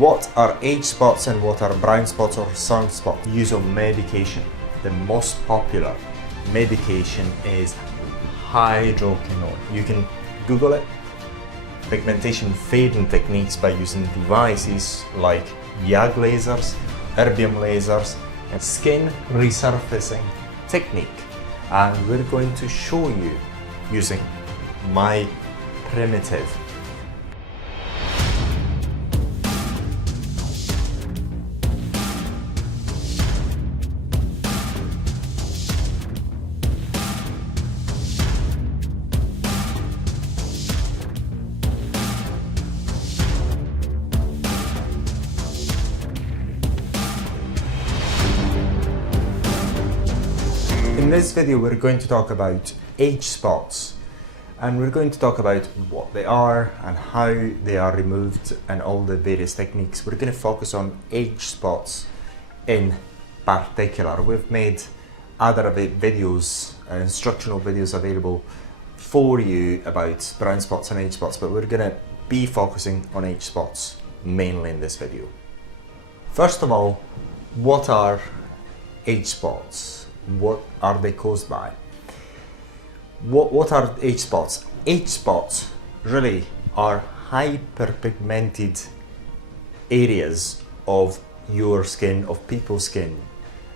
What are age spots and what are brown spots or sunspots? Use of medication. The most popular medication is HYDROQUINONE. You can Google it. Pigmentation fading techniques by using devices like YAG lasers, erbium lasers, and skin resurfacing technique. And we're going to show you using my primitive. In this video we're going to talk about age spots, and we're going to talk about what they are and how they are removed and all the various techniques. We're going to focus on age spots in particular. We've made other videos, instructional videos available for you about brown spots and age spots, but we're going to be focusing on age spots mainly in this video. First of all, what are age spots? What are they caused by? What are age spots? Age spots really are hyperpigmented areas of your skin, of people's skin.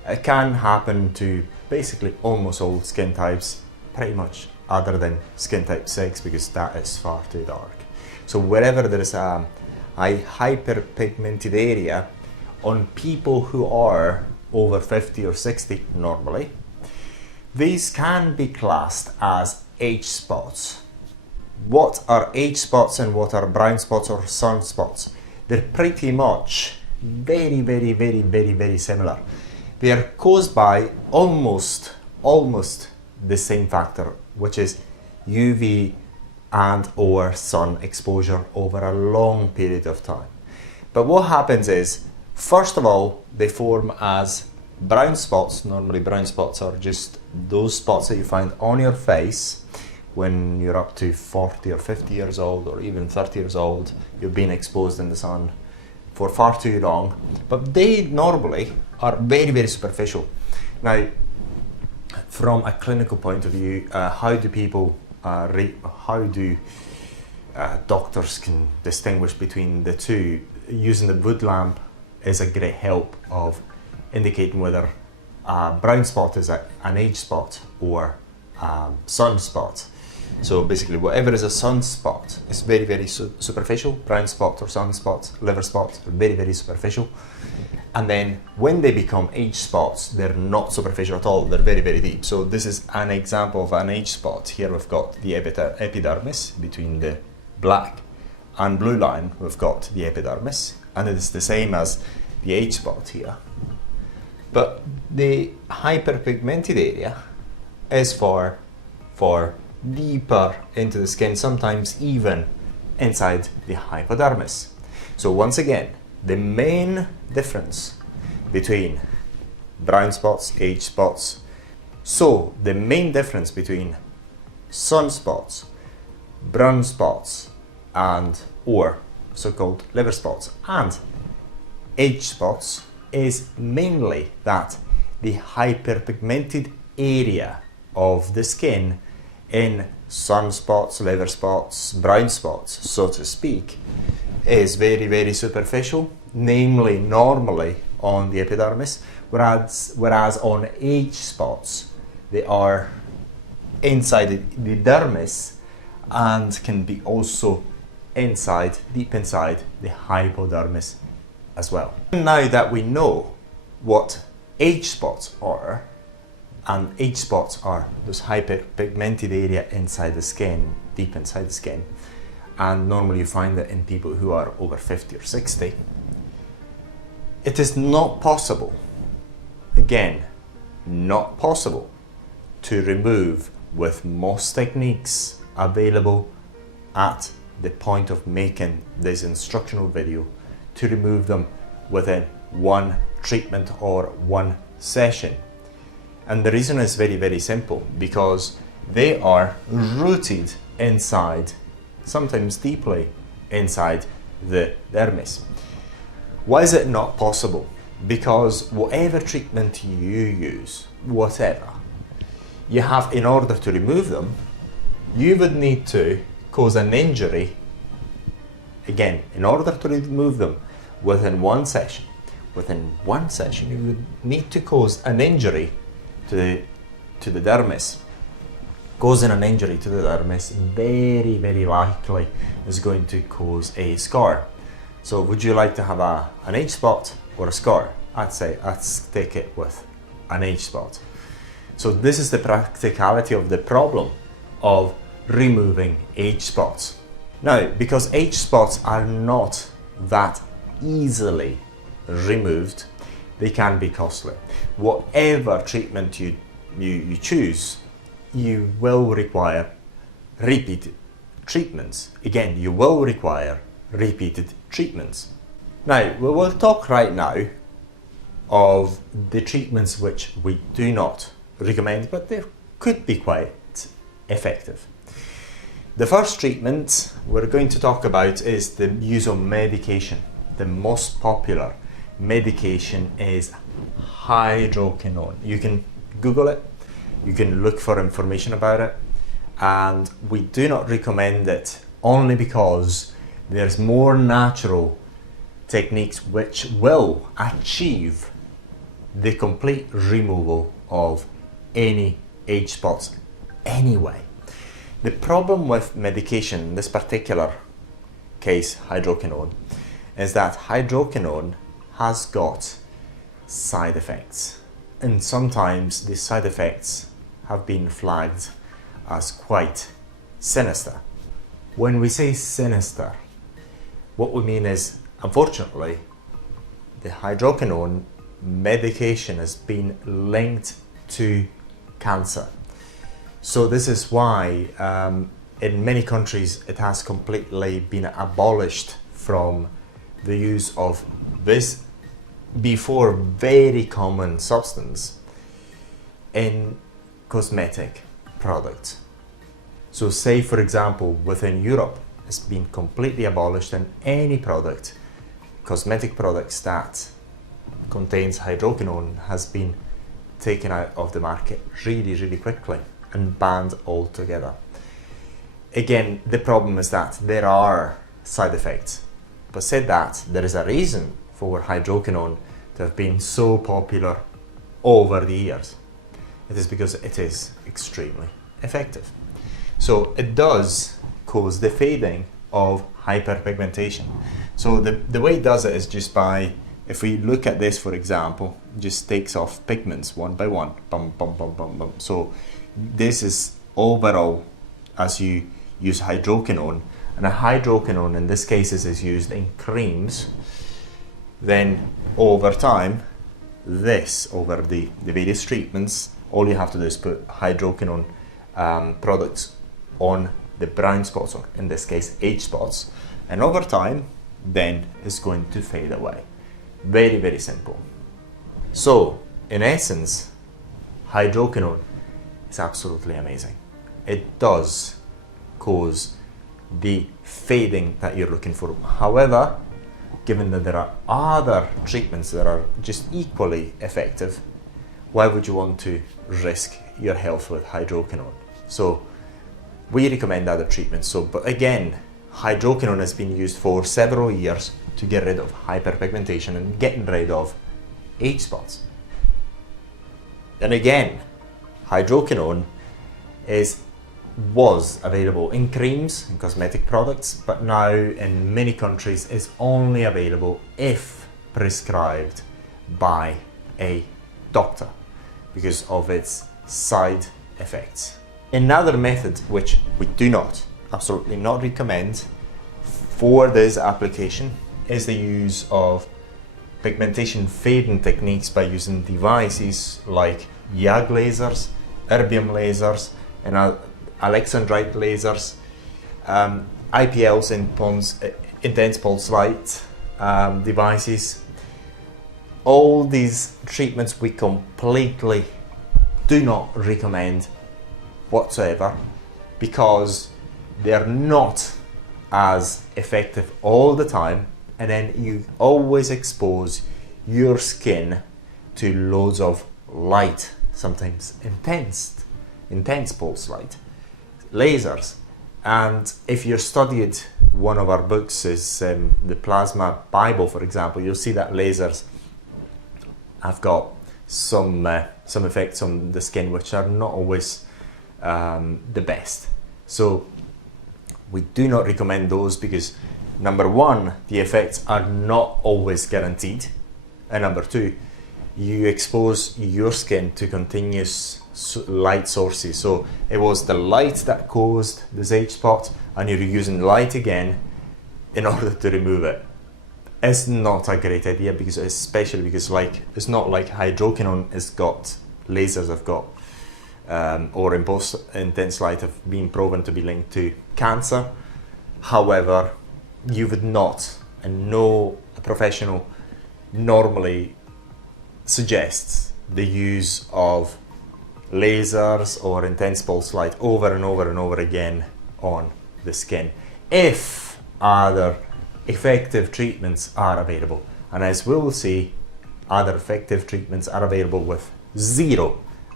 It can happen to basically almost all skin types, pretty much, other than skin type 6, because that is far too dark. So wherever there is a hyperpigmented area on people who are over 50 or 60 normally, these can be classed as age spots. What are age spots and what are brown spots or sunspots? They're pretty much very similar. They are caused by almost the same factor, which is UV and or sun exposure over a long period of time. But what happens is, first of all, they form as brown spots. Normally brown spots are just those spots that you find on your face when you're up to 40 or 50 years old or even 30 years old. You've been exposed in the sun for far too long, but they normally are very superficial. Now, from a clinical point of view, how do doctors can distinguish between the two? Using the wood lamp is a great help of indicating whether a brown spot is an age spot or sunspot. So basically, whatever is a sunspot is very superficial. Brown spot or sunspot, liver spots are very superficial. And then when they become age spots, they're not superficial at all. They're very deep. So this is an example of an age spot. Here we've got the epidermis between the black and blue line. We've got the epidermis, and it's the same as the age spot here. But the hyperpigmented area is for deeper into the skin, sometimes even inside the hypodermis. So once again, the main difference between brown spots, age spots, so the main difference between sunspots, brown spots, and or so-called liver spots and age spots is mainly that the hyperpigmented area of the skin in sunspots, liver spots, brown spots, so to speak, is very superficial, namely normally on the epidermis, whereas on age spots they are inside the dermis and can be also deep inside the hypodermis as well. Now that we know what age spots are, and age spots are those hyperpigmented area inside the skin, deep inside the skin, and normally you find that in people who are over 50 or 60, it is not possible, again, not possible to remove with most techniques available at the point of making this instructional video, to remove them within one treatment or one session. And the reason is very simple, because they are rooted inside, sometimes deeply inside the dermis. Why is it not possible? Because whatever treatment you use, whatever, you have, in order to remove them, you would need to cause an injury. Again, in order to remove them within one session, you would need to cause an injury to the dermis. Causing an injury to the dermis very, very likely is going to cause a scar. So would you like to have an age spot or a scar? I'd say let's take it with an age spot. So this is the practicality of the problem of removing age spots. Now, because age spots are not that easily removed, they can be costly. Whatever treatment you choose, you will require repeated treatments. Again, you will require repeated treatments. Now, we will talk right now of the treatments which we do not recommend, but they could be quite effective. The first treatment we're going to talk about is the use of medication. The most popular medication is HYDROQUINONE. You can Google it, you can look for information about it, and we do not recommend it only because there's more natural techniques which will achieve the complete removal of any age spots anyway. The problem with medication, in this particular case HYDROQUINONE, is that HYDROQUINONE has got side effects, and sometimes the side effects have been flagged as quite sinister. When we say sinister, what we mean is, unfortunately, the HYDROQUINONE medication has been linked to cancer. So this is why in many countries it has completely been abolished from the use of this before very common substance in cosmetic products. So say, for example, within Europe it's been completely abolished, and any product, cosmetic products that contains HYDROQUINONE has been taken out of the market really, really quickly and banned altogether. Again, the problem is that there are side effects, but said that, there is a reason for HYDROQUINONE to have been so popular over the years. It is because it is extremely effective. So it does cause the fading of hyperpigmentation. So the way it does it is just by, if we look at this, for example, just takes off pigments one by one, bum, bum, bum, bum, bum. So this is overall as you use HYDROQUINONE, and a HYDROQUINONE in this case is used in creams. Then over time, this over the various treatments, all you have to do is put HYDROQUINONE products on the brown spots, or in this case age spots, and over time then it's going to fade away. Very, very simple. So in essence, HYDROQUINONE is absolutely amazing. It does cause the fading that you're looking for. However, given that there are other treatments that are just equally effective, why would you want to risk your health with HYDROQUINONE? So we recommend other treatments. So, but again, HYDROQUINONE has been used for several years to get rid of hyperpigmentation and getting rid of age spots. And again, HYDROQUINONE was available in creams and cosmetic products, but now in many countries is only available if prescribed by a doctor because of its side effects. Another method which we do not, absolutely not recommend for this application is the use of pigmentation fading techniques by using devices like YAG lasers, erbium lasers, and alexandrite lasers, IPLs, intense pulse light devices. All these treatments we completely do not recommend whatsoever because they are not as effective all the time and then you always expose your skin to loads of light, sometimes intense pulse light, lasers. And if you studied one of our books, is the Plasma Bible, for example, you'll see that lasers have got some effects on the skin which are not always the best. So we do not recommend those because, number one, the effects are not always guaranteed, and number two, you expose your skin to continuous light sources. So it was the light that caused this age spot, and you're using light again in order to remove it. It's not a great idea, because especially because, like, it's not like hydroquinone has got lasers have got or intense light have been proven to be linked to cancer. However, you would not, and no professional normally suggests the use of lasers or intense pulse light over and over and over again on the skin if other effective treatments are available. And as we will see, other effective treatments are available with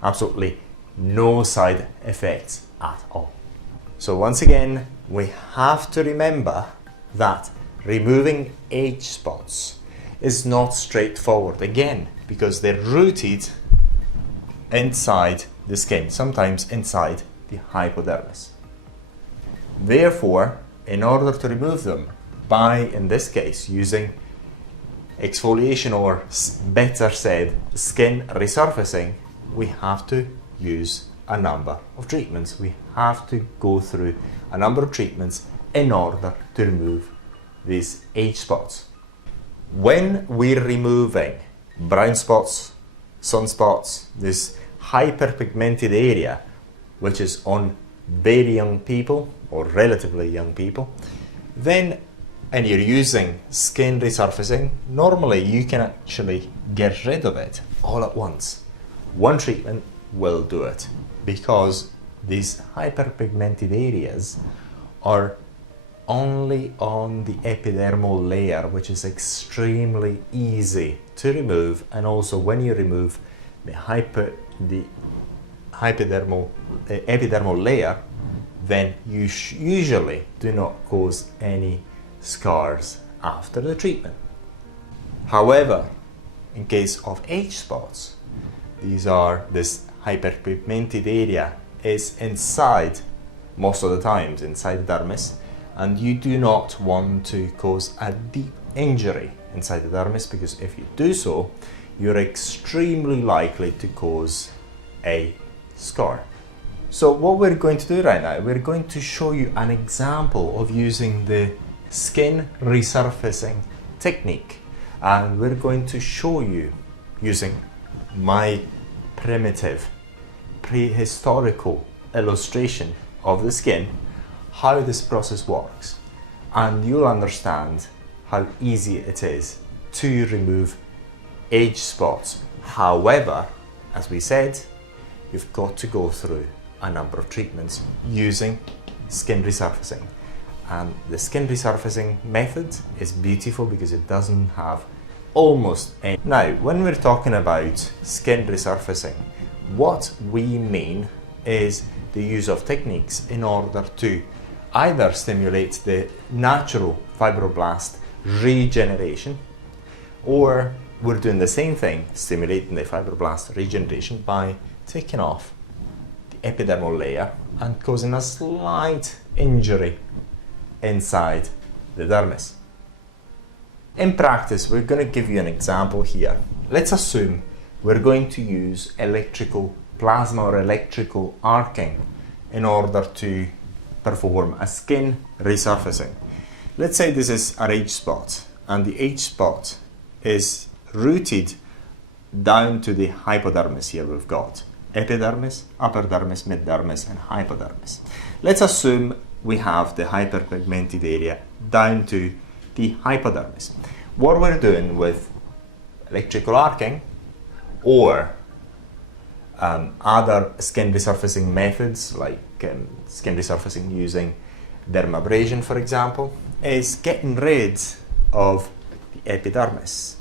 absolutely no side effects at all. So once again, we have to remember that removing age spots is not straightforward, again, because they're rooted inside the skin, sometimes inside the hypodermis. Therefore, in order to remove them by, in this case, using exfoliation, or better said, skin resurfacing, we have to use a number of treatments. We have to go through a number of treatments in order to remove these age spots. When we're removing brown spots, sunspots, this hyperpigmented area, which is on very young people or relatively young people, then, and you're using skin resurfacing, normally you can actually get rid of it all at once. One treatment will do it, because these hyperpigmented areas are only on the epidermal layer, which is extremely easy to remove. And also, when you remove the epidermal layer, then you usually do not cause any scars after the treatment. However, in case of age spots, this hyperpigmented area is inside, most of the times inside the dermis, and you do not want to cause a deep injury inside the dermis, because if you do so, you're extremely likely to cause a scar. So what we're going to do right now, we're going to show you an example of using the skin resurfacing technique, and we're going to show you, using my primitive prehistorical illustration of the skin, how this process works, and you'll understand how easy it is to remove age spots. However, as we said, you've got to go through a number of treatments using skin resurfacing. And the skin resurfacing method is beautiful because it doesn't have almost any. Now, when we're talking about skin resurfacing, what we mean is the use of techniques in order to either stimulate the natural fibroblast regeneration, or we're doing the same thing, stimulating the fibroblast regeneration by taking off the epidermal layer and causing a slight injury inside the dermis. In practice, we're going to give you an example here. Let's assume we're going to use electrical plasma or electrical arcing in order to perform a skin resurfacing. Let's say this is an age spot, and the age spot is rooted down to the hypodermis. Here we've got epidermis, upper dermis, mid dermis, and hypodermis. Let's assume we have the hyperpigmented area down to the hypodermis. What we're doing with electrical arcing or other skin resurfacing methods, like skin resurfacing using dermabrasion, for example, is getting rid of the epidermis.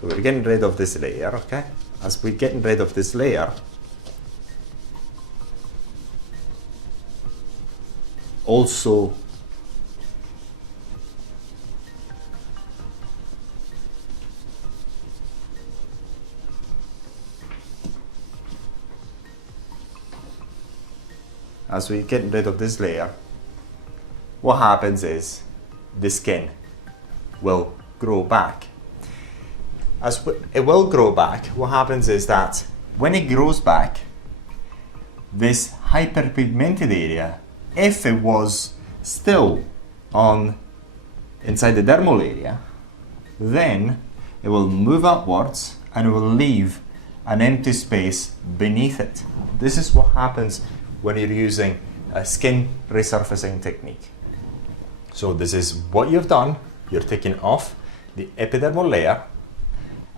So we're getting rid of this layer, okay? As we're getting rid of this layer, also as we're getting rid of this layer, what happens is the skin will grow back. It will grow back, what happens is that when it grows back, this hyperpigmented area, if it was still inside the dermal area, then it will move upwards and it will leave an empty space beneath it. This is what happens when you're using a skin resurfacing technique. So this is what you've done. You're taking off the epidermal layer,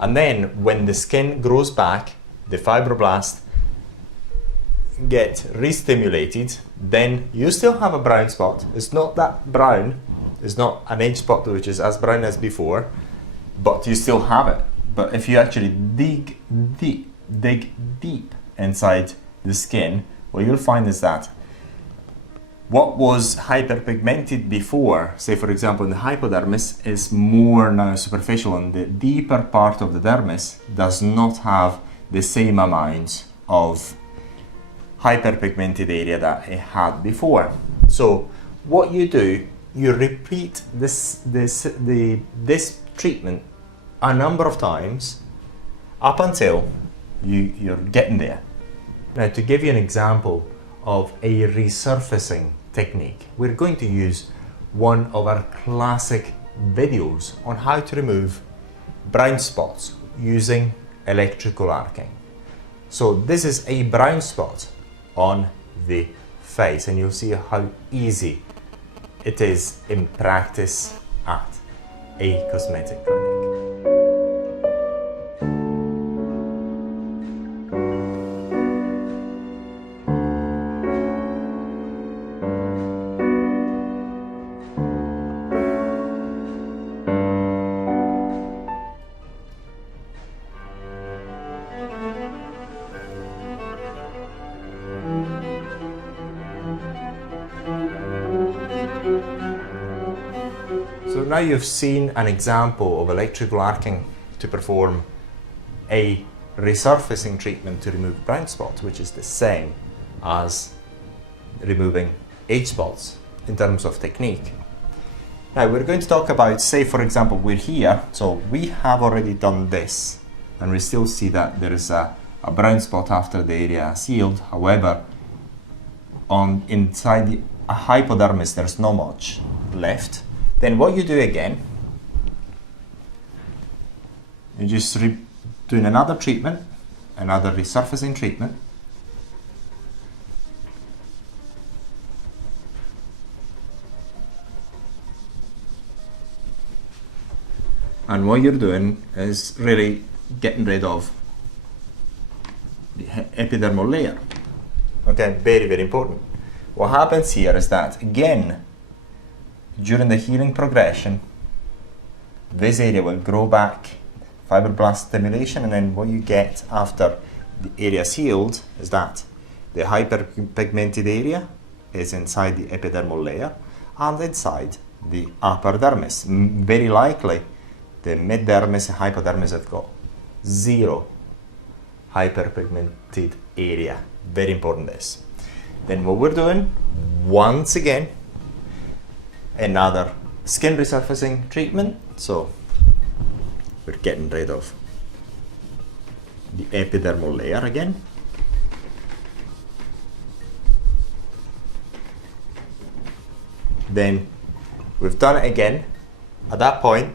and then when the skin grows back, the fibroblasts get re-stimulated, then you still have a brown spot. It's not that brown, it's not an edge spot which is as brown as before, but you still have it. But if you actually dig deep inside the skin, what you'll find is that what was hyperpigmented before, say for example in the hypodermis, is more now superficial, and the deeper part of the dermis does not have the same amount of hyperpigmented area that it had before. So what you do, you repeat this treatment a number of times up until you're getting there. Now, to give you an example of a resurfacing technique, we're going to use one of our classic videos on how to remove brown spots using electrical arcing. So this is a brown spot on the face, and you'll see how easy it is in practice at a cosmetic clinic. So now you've seen an example of electrical arcing to perform a resurfacing treatment to remove brown spots, which is the same as removing age spots in terms of technique. Now we're going to talk about, say for example, we're here, so we have already done this, and we still see that there is a brown spot after the area sealed. However, inside the hypodermis there's not much left. Then what you do again, you just doing another treatment, another resurfacing treatment. And what you're doing is really getting rid of the epidermal layer. Okay, very, very important. What happens here is that, again, during the healing progression, this area will grow back, fibroblast stimulation, and then what you get after the area is healed is that the hyperpigmented area is inside the epidermal layer and inside the upper dermis. Very likely, the mid-dermis and hypodermis have got zero hyperpigmented area. Very important this. Then what we're doing, once again, another skin resurfacing treatment. So we're getting rid of the epidermal layer again. Then we've done it again. At that point,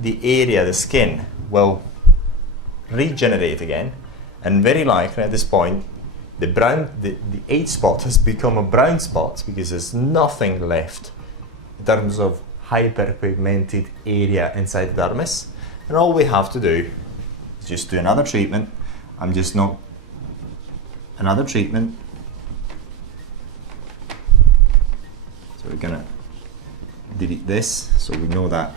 the area, the skin, will regenerate again, and very likely at this point the age spot has become a brown spot because there's nothing left in terms of hyperpigmented area inside the dermis, and all we have to do is just do another treatment. Another treatment, we're gonna delete this so we know that.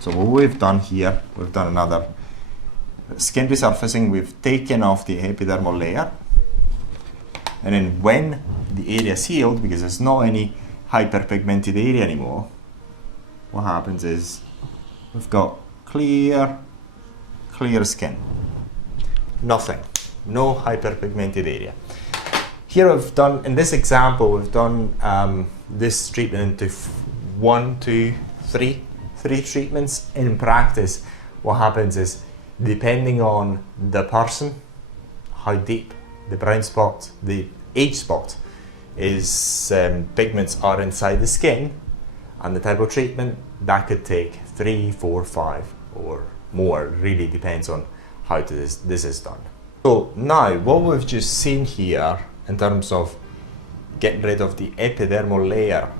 So what we've done here, we've done another skin resurfacing. We've taken off the epidermal layer, and then when the area is healed, because there's not any hyperpigmented area anymore, what happens is we've got clear skin. Nothing, no hyperpigmented area. Here we've done, in this example, we've done this treatment into 1, 2, 3 treatments. In practice, what happens is, depending on the person, how deep the brown spot, the age spot is, pigments are inside the skin, and the type of treatment, that could take 3, 4, 5 or more. It really depends on how this is done. So now what we've just seen here in terms of getting rid of the epidermal layer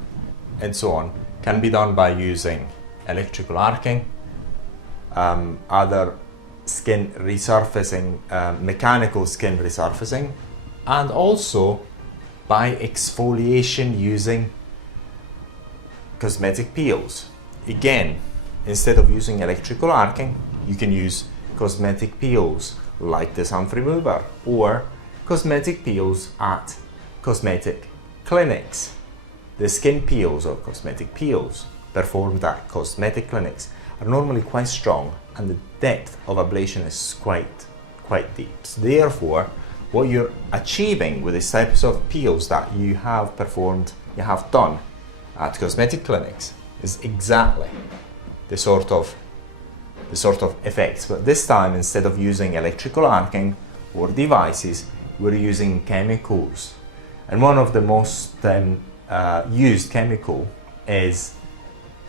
and so on can be done by using electrical arcing, other skin resurfacing, mechanical skin resurfacing, and also by exfoliation using cosmetic peels. Again, instead of using electrical arcing, you can use cosmetic peels like the Sump Remover, or cosmetic peels at cosmetic clinics. The skin peels or cosmetic peels performed at cosmetic clinics are normally quite strong, and the depth of ablation is quite deep. So therefore, what you're achieving with these types of peels that you have done at cosmetic clinics is exactly the sort of effects. But this time, instead of using electrical arcing or devices, we're using chemicals. And one of the most used chemical is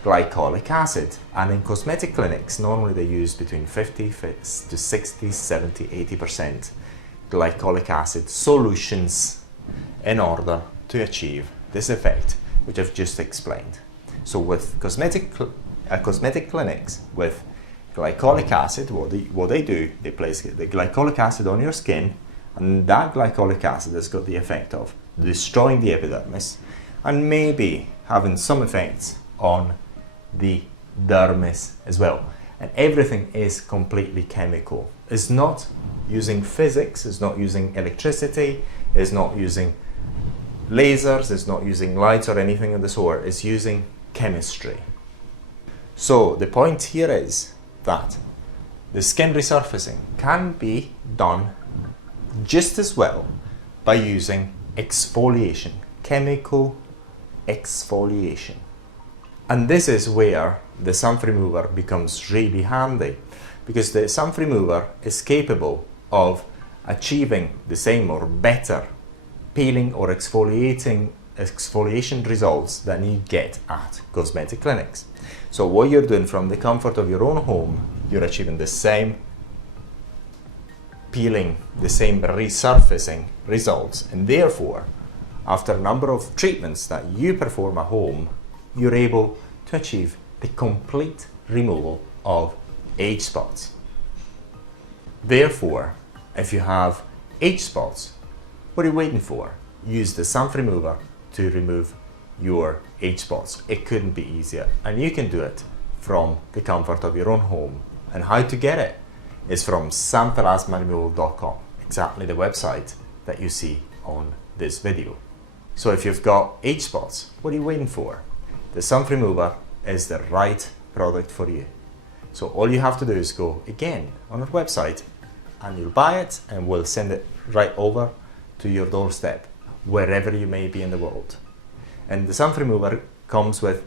glycolic acid. And in cosmetic clinics, normally they use between 50 to 60, 70, 80% glycolic acid solutions in order to achieve this effect, which I've just explained. So with cosmetic clinics, with glycolic acid, what they do, they place the glycolic acid on your skin, and that glycolic acid has got the effect of destroying the epidermis and maybe having some effects on the dermis as well. And everything is completely chemical. It's not using physics, it's not using electricity, it's not using lasers, it's not using lights or anything of the sort. It's using chemistry. So the point here is that the skin resurfacing can be done just as well by using exfoliation, chemical exfoliation. And this is where the Sump Remover becomes really handy, because the Sump Remover is capable of achieving the same or better peeling or exfoliation results than you get at cosmetic clinics. So what you're doing from the comfort of your own home, you're achieving the same peeling, the same resurfacing results, and therefore, after a number of treatments that you perform at home, you're able to achieve the complete removal of age spots. Therefore, if you have age spots, what are you waiting for? Use the Sump Remover to remove your age spots. It couldn't be easier, and you can do it from the comfort of your own home. And how to get it is from sampleasthmaremoval.com, exactly the website that you see on this video. So if you've got age spots, what are you waiting for? The Sump Remover is the right product for you. So all you have to do is go again on our website and you'll buy it, and we'll send it right over to your doorstep, wherever you may be in the world. And the Sump Remover comes with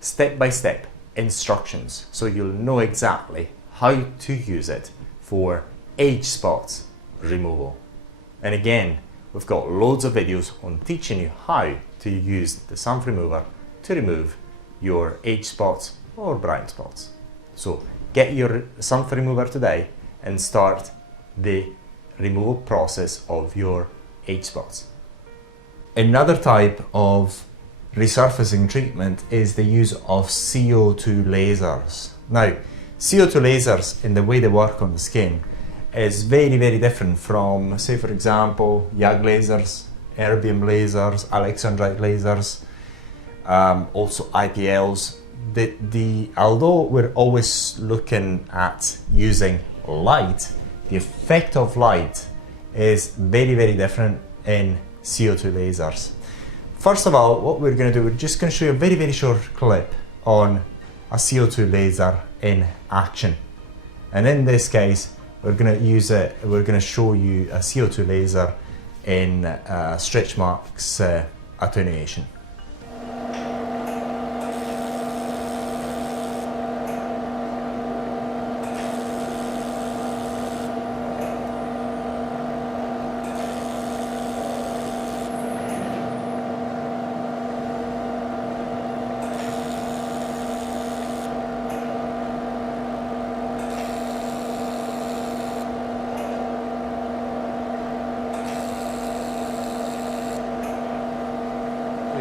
step-by-step instructions, so you'll know exactly how to use it for age spots removal. And again, we've got loads of videos on teaching you how to use the Sump Remover to remove your age spots or brown spots. So get your Sump Remover today and start the removal process of your age spots. Another type of resurfacing treatment is the use of CO2 lasers. Now, CO2 lasers, in the way they work on the skin, is very, very different from, say for example, YAG lasers, erbium lasers, alexandrite lasers, also IPLs. Although we're always looking at using light, the effect of light is very, very different in CO2 lasers. First of all, what we're going to do, we're just going to show you a very, very short clip on a CO2 laser in action. And in this case, we're going to show you a CO2 laser in stretch marks attenuation.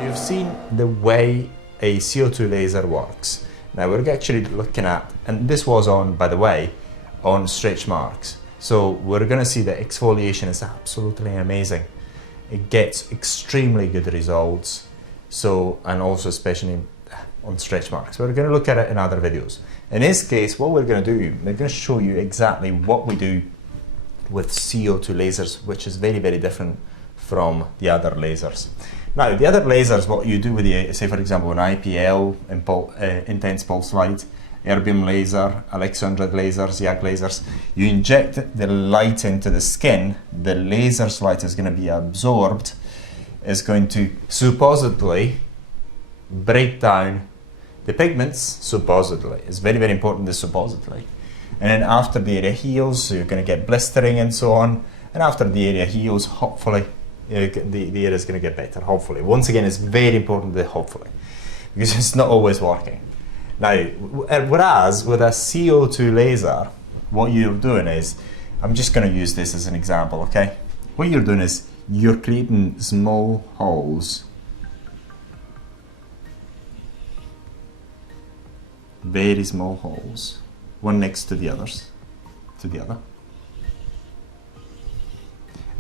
You've seen the way a CO2 laser works. Now we're actually looking at, and this was on, by the way, on stretch marks. So we're going to see that exfoliation is absolutely amazing. It gets extremely good results. So, and also especially on stretch marks. We're going to look at it in other videos. In this case, what we're going to do, we're going to show you exactly what we do with CO2 lasers, which is very, very different from the other lasers. Now, the other lasers, what you do with the, say for example, an IPL, intense pulse light, erbium laser, alexandrite lasers, YAG lasers, you inject the light into the skin, the laser's light is going to be absorbed, is going to supposedly break down the pigments, supposedly. It's very, very important, this supposedly. And then after the area heals, so you're going to get blistering and so on, and after the area heals, hopefully, the area is going to get better, hopefully. Once again, it's very important that hopefully, because it's not always working. Now, whereas with a CO2 laser, what you're doing is, I'm just going to use this as an example, okay? What you're doing is, you're creating small holes, very small holes, one next to the others,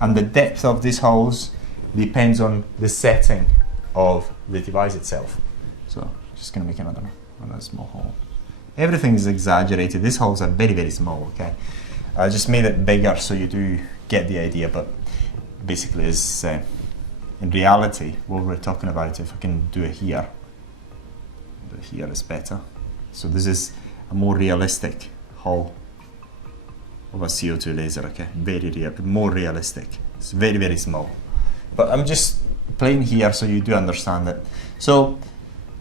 and the depth of these holes depends on the setting of the device itself. So just going to make another small hole. Everything is exaggerated. These holes are very, very small, okay? I just made it bigger so you do get the idea, but basically is in reality what we're talking about. If I can do it here, is better. So this is a more realistic hole of a CO2 laser, okay? More realistic. It's very, very small. But I'm just playing here so you do understand it. So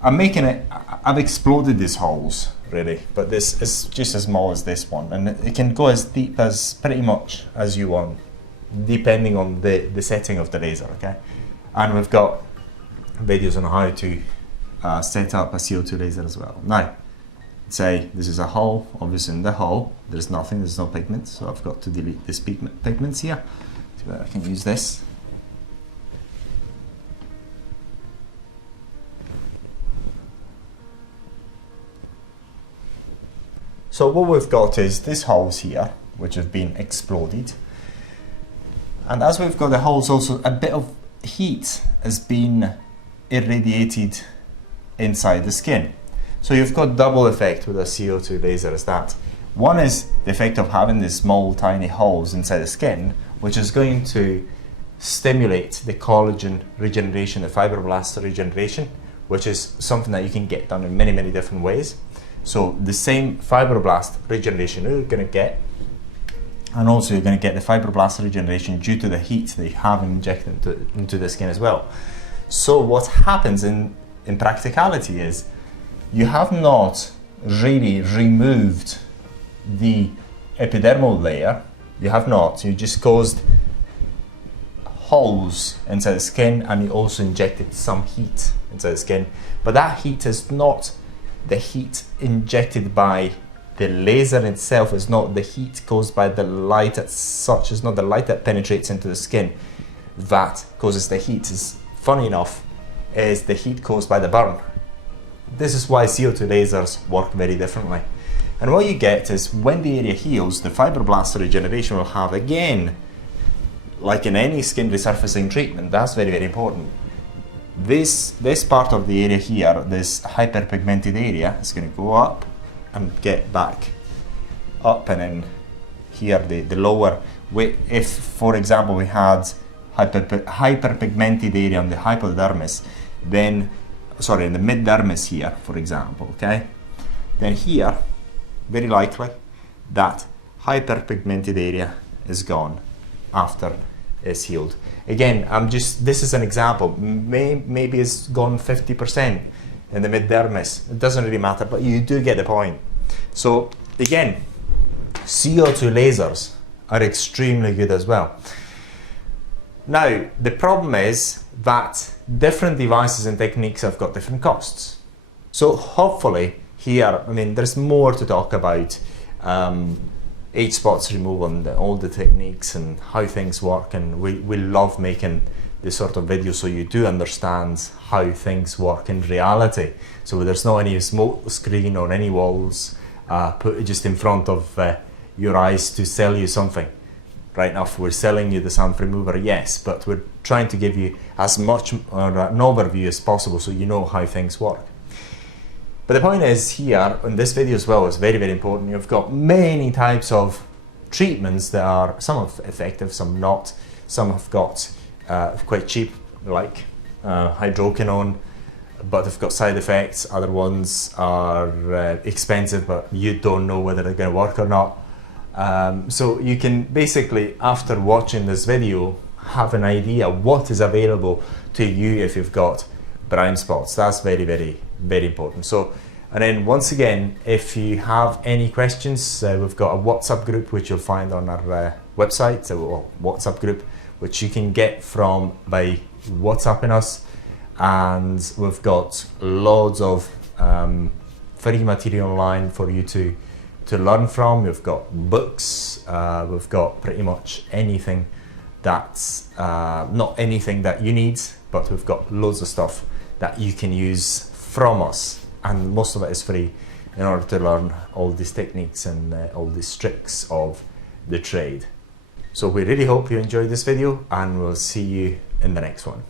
I'm making it, I've exploded these holes, really, but this is just as small as this one, and it can go as deep as pretty much as you want, depending on the setting of the laser, okay? And we've got videos on how to set up a CO2 laser as well. Now, say this is a hole, obviously in the hole there's nothing, there's no pigment, so I've got to delete these pigments here so that I can use this. So what we've got is these holes here which have been exploded, and as we've got the holes, also a bit of heat has been irradiated inside the skin. So you've got double effect with a CO2 laser. Is that one is the effect of having these small tiny holes inside the skin, which is going to stimulate the collagen regeneration, the fibroblast regeneration, which is something that you can get done in many, many different ways. So the same fibroblast regeneration you're going to get, and also you're going to get the fibroblast regeneration due to the heat that you have injected into the skin as well. So what happens in practicality is, you have not really removed the epidermal layer. You have not. You just caused holes inside the skin, and you also injected some heat inside the skin. But that heat is not the heat injected by the laser itself. It's not the heat caused by the light as such. It's not the light that penetrates into the skin that causes the heat. It's funny enough, is the heat caused by the burn. This is why CO2 lasers work very differently. And what you get is when the area heals, the fibroblast regeneration will have, again, like in any skin resurfacing treatment, that's very, very important. This part of the area here, this hyperpigmented area, is going to go up and get back up, and then here the lower, if for example we had hyperpigmented area on the hypodermis, then, sorry, in the mid-dermis here, for example, okay, then here, very likely, that hyperpigmented area is gone after it's healed. Again, this is an example. Maybe it's gone 50% in the mid-dermis. It doesn't really matter, but you do get the point. So again, CO2 lasers are extremely good as well. Now, the problem is that different devices and techniques have got different costs. So hopefully here, I mean, there's more to talk about age spots removal and all the techniques and how things work, and we love making this sort of video so you do understand how things work in reality. So there's not any smoke screen or any walls put just in front of your eyes to sell you something. Right now, if we're selling you the sand remover, yes, but we're trying to give you as much an overview as possible so you know how things work. But the point is here, in this video as well, is very, very important. You've got many types of treatments that are, some are effective, some not. Some have got quite cheap, like HYDROQUINONE, but they've got side effects. Other ones are expensive, but you don't know whether they're going to work or not. So you can basically, after watching this video, have an idea what is available to you if you've got brown spots. That's very, very, very important. So, and then once again, if you have any questions, we've got a WhatsApp group which you'll find on our website, or WhatsApp group which you can get from by WhatsApping us, and we've got loads of free material online for you to learn from. We've got books, we've got pretty much anything that's not anything that you need, but we've got loads of stuff that you can use from us, and most of it is free in order to learn all these techniques and all these tricks of the trade. So we really hope you enjoyed this video, and we'll see you in the next one.